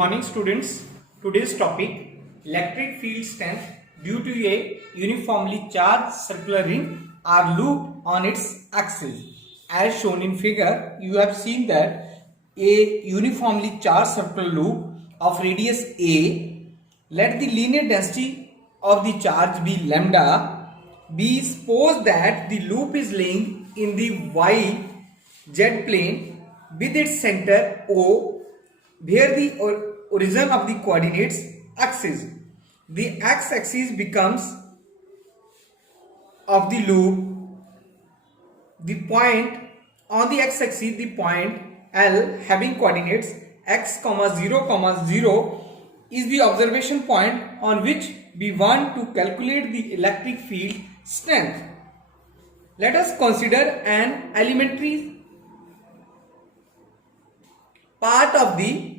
morning students. Today's topic electric field strength due to a uniformly charged circular ring or loop on its axis. As shown in figure, you have seen that a uniformly charged circular loop of radius a, let the linear density of the charge be lambda. B, suppose that the loop is lying in the y-z plane with its center O, where the origin of the coordinates axis. The x-axis becomes of the loop. The point on the x-axis, the point L having coordinates x, 0, 0 is the observation point on which we want to calculate the electric field strength. Let us consider an elementary part of the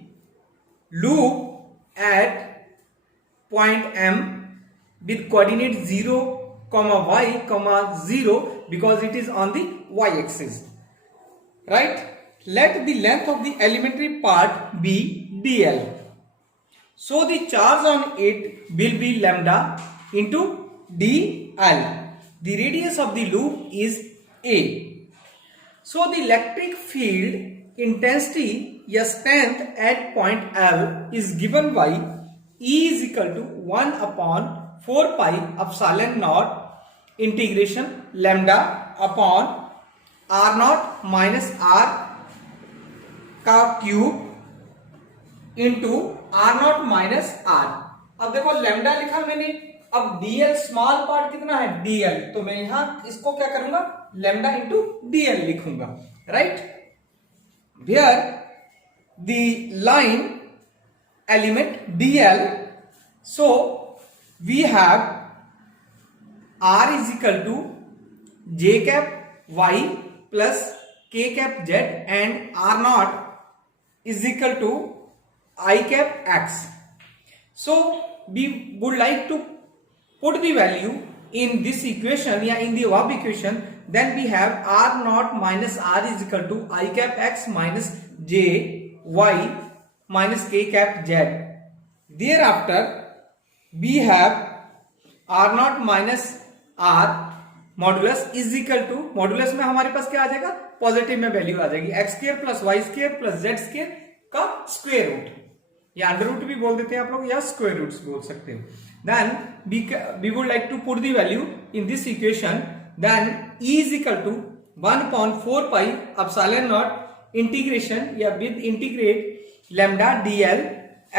loop at point M with coordinate 0, y, 0 because it is on the y-axis. Right? Let the length of the elementary part be dl. So the charge on it will be lambda into dl. The radius of the loop is a. So the electric field intensity या strength at point L is given by E is equal to 1 upon 4 pi epsilon naught integration lambda upon r naught minus r का cube into r naught minus r. अब देखो lambda लिखा मैंने, अब dl small part कितना है dl, तो मैं यहां इसको क्या करूंगा लैम्डा इंटू dl लिखूंगा. Right? Here the line element dl, so we have r is equal to j cap y plus k cap z and r naught is equal to I cap x. So we would like to put the value in this equation, yeah, in the above equation. Then we have r naught minus r is equal to I cap x minus j y minus k cap z. Thereafter we have r naught minus r modulus is equal to, modulus में हमारे पास क्या आ जाएगा positive में value आ जाएगी x square plus y square plus z square का square root, या under root भी बोल देते हैं आप लोग, या स्क्वायर रूट बोल सकते हैं. Then we would like to put the value in this equation. Then E is equal to 1/4 pi epsilon naught integration या with integrate lambda dl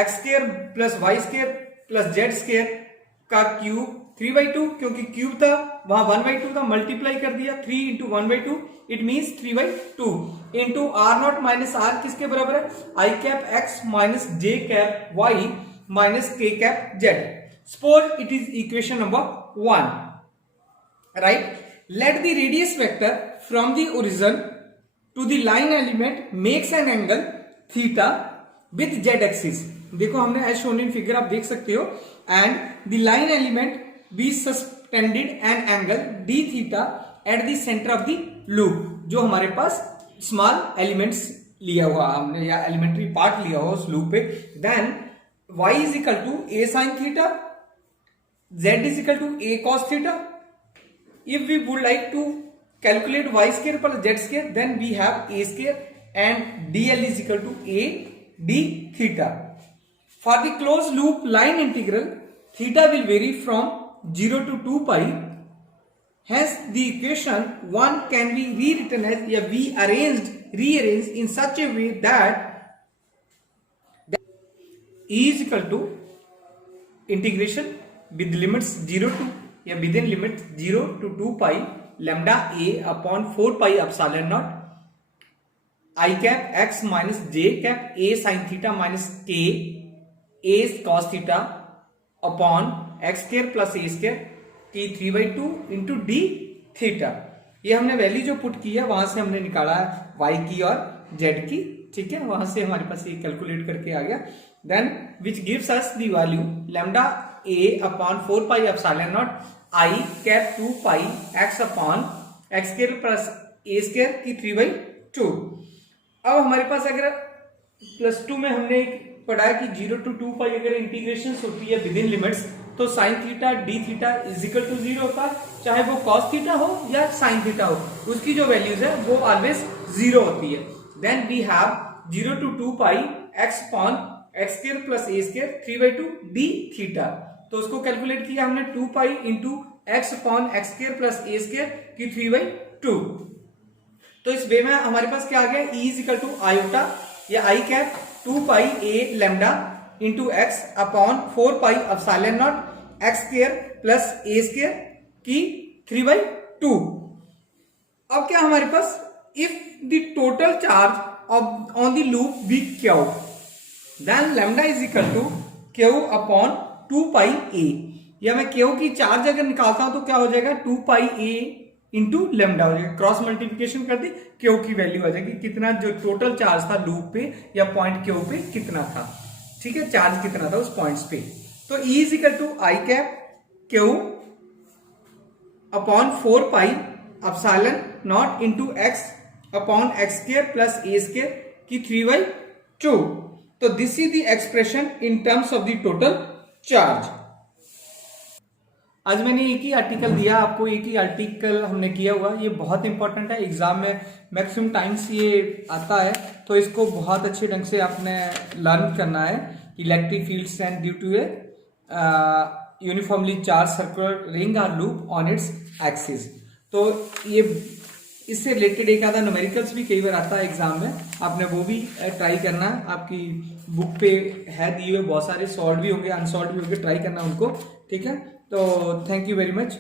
x square plus y square plus z square का cube 3/2, क्योंकि cube था वहां 1/2 था, multiply कर दिया 3 into 1/2, it means 3/2 into r not minus r किसके बराबर है I cap x minus j cap y minus k cap z. Suppose it is equation number 1. Right? Let the radius vector from the origin to the line element makes an angle theta with z axis. देखो हमने as shown in figure आप देख सकते हो, and the line element be suspended an angle d theta at the center of the loop. जो हमारे पास small elements लिया हुआ हमने या elementary part लिया हुआ उस loop पे. Then y is equal to a sin theta, z is equal to a cos theta. If we would like to calculate y square plus z square, then we have a square and dl is equal to a d theta. For the closed loop line integral, theta will vary from 0 to 2 pi. Hence, the equation 1 can be rewritten as, yeah, rearranged in such a way that E is equal to integration with limits 0 to, या within limit 0 to 2 pi lambda a upon 4 pi epsilon naught I cap x minus j cap a sin theta minus k a cos theta upon x square plus a square की 3/2 into d theta. ये हमने value जो put की है वहां से हमने निकाला y की और z की. ठीक है, वहां से हमारे पास ये कैलकुलेट करके आ गया. Then which gives us the value lambda a upon 4 pi epsilon naught I cap 2 pi x upon x square plus a square की 3/2. अब हमारे पास अगर +2 में हमने पढ़ा है कि 0 to 2 पाई अगर इंटीग्रेशन होती है विद इन लिमिट्स तो sine theta d theta is equal to 0 होता है, चाहे वो कॉस थीटा हो या साइन थीटा हो, उसकी जो वैल्यूज है वो ऑलवेज 0 होती है। Then we have 0 to 2 pi x upon x square plus a square 3/2 d theta. तो उसको कैलकुलेट किया हमने 2 pi into x upon x square plus a square की 3/2। तो इस वे में हमारे पास क्या आ गया, E is equal to iota या i cap 2 pi a lambda into x upon 4 pi epsilon naught x square plus a square की 3/2। अब क्या हमारे पास, if the total charge on the loop be q then lambda is equal to q upon 2 pi a, या मैं Q की charge अगर निकालता हूं तो क्या हो जाएगा 2 पाई ए इंटू लेमडा हो जाएगा, क्रॉस मल्टीप्लिकेशन कर दी क्यू की वैल्यू आ जाएगी, कितना जो टोटल चार्ज था लूप पे या पॉइंट क्यू पे कितना था, ठीक है, चार्ज कितना था उस पॉइंट्स पे। तो e is equal to i cap q upon 4 pi epsilon not into x upon x square plus a square की 3/2। तो this is the expression in terms of the total charge. आज मैंने एक ही आर्टिकल दिया आपको, एक ही आर्टिकल हमने किया हुआ, ये बहुत इंपॉर्टेंट है, एग्जाम में मैक्सिमम टाइम्स ये आता है, तो इसको बहुत अच्छे ढंग से आपने लर्न करना है। Electric fields and due to a uniformly charged circular ring or loop on its axis. तो ये इससे रिलेटेड एक आधा न्यूमेरिकल्स भी कई बार आता है एग्जाम में, आपने वो भी ट्राई करना है, आपकी बुक पे है दिए हुए बहुत सारे, सॉल्व भी होंगे अनसॉल्व भी होंगे, ट्राई करना उनको, ठीक है। तो thank you very much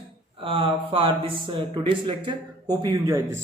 for this today's lecture. Hope you enjoyed this.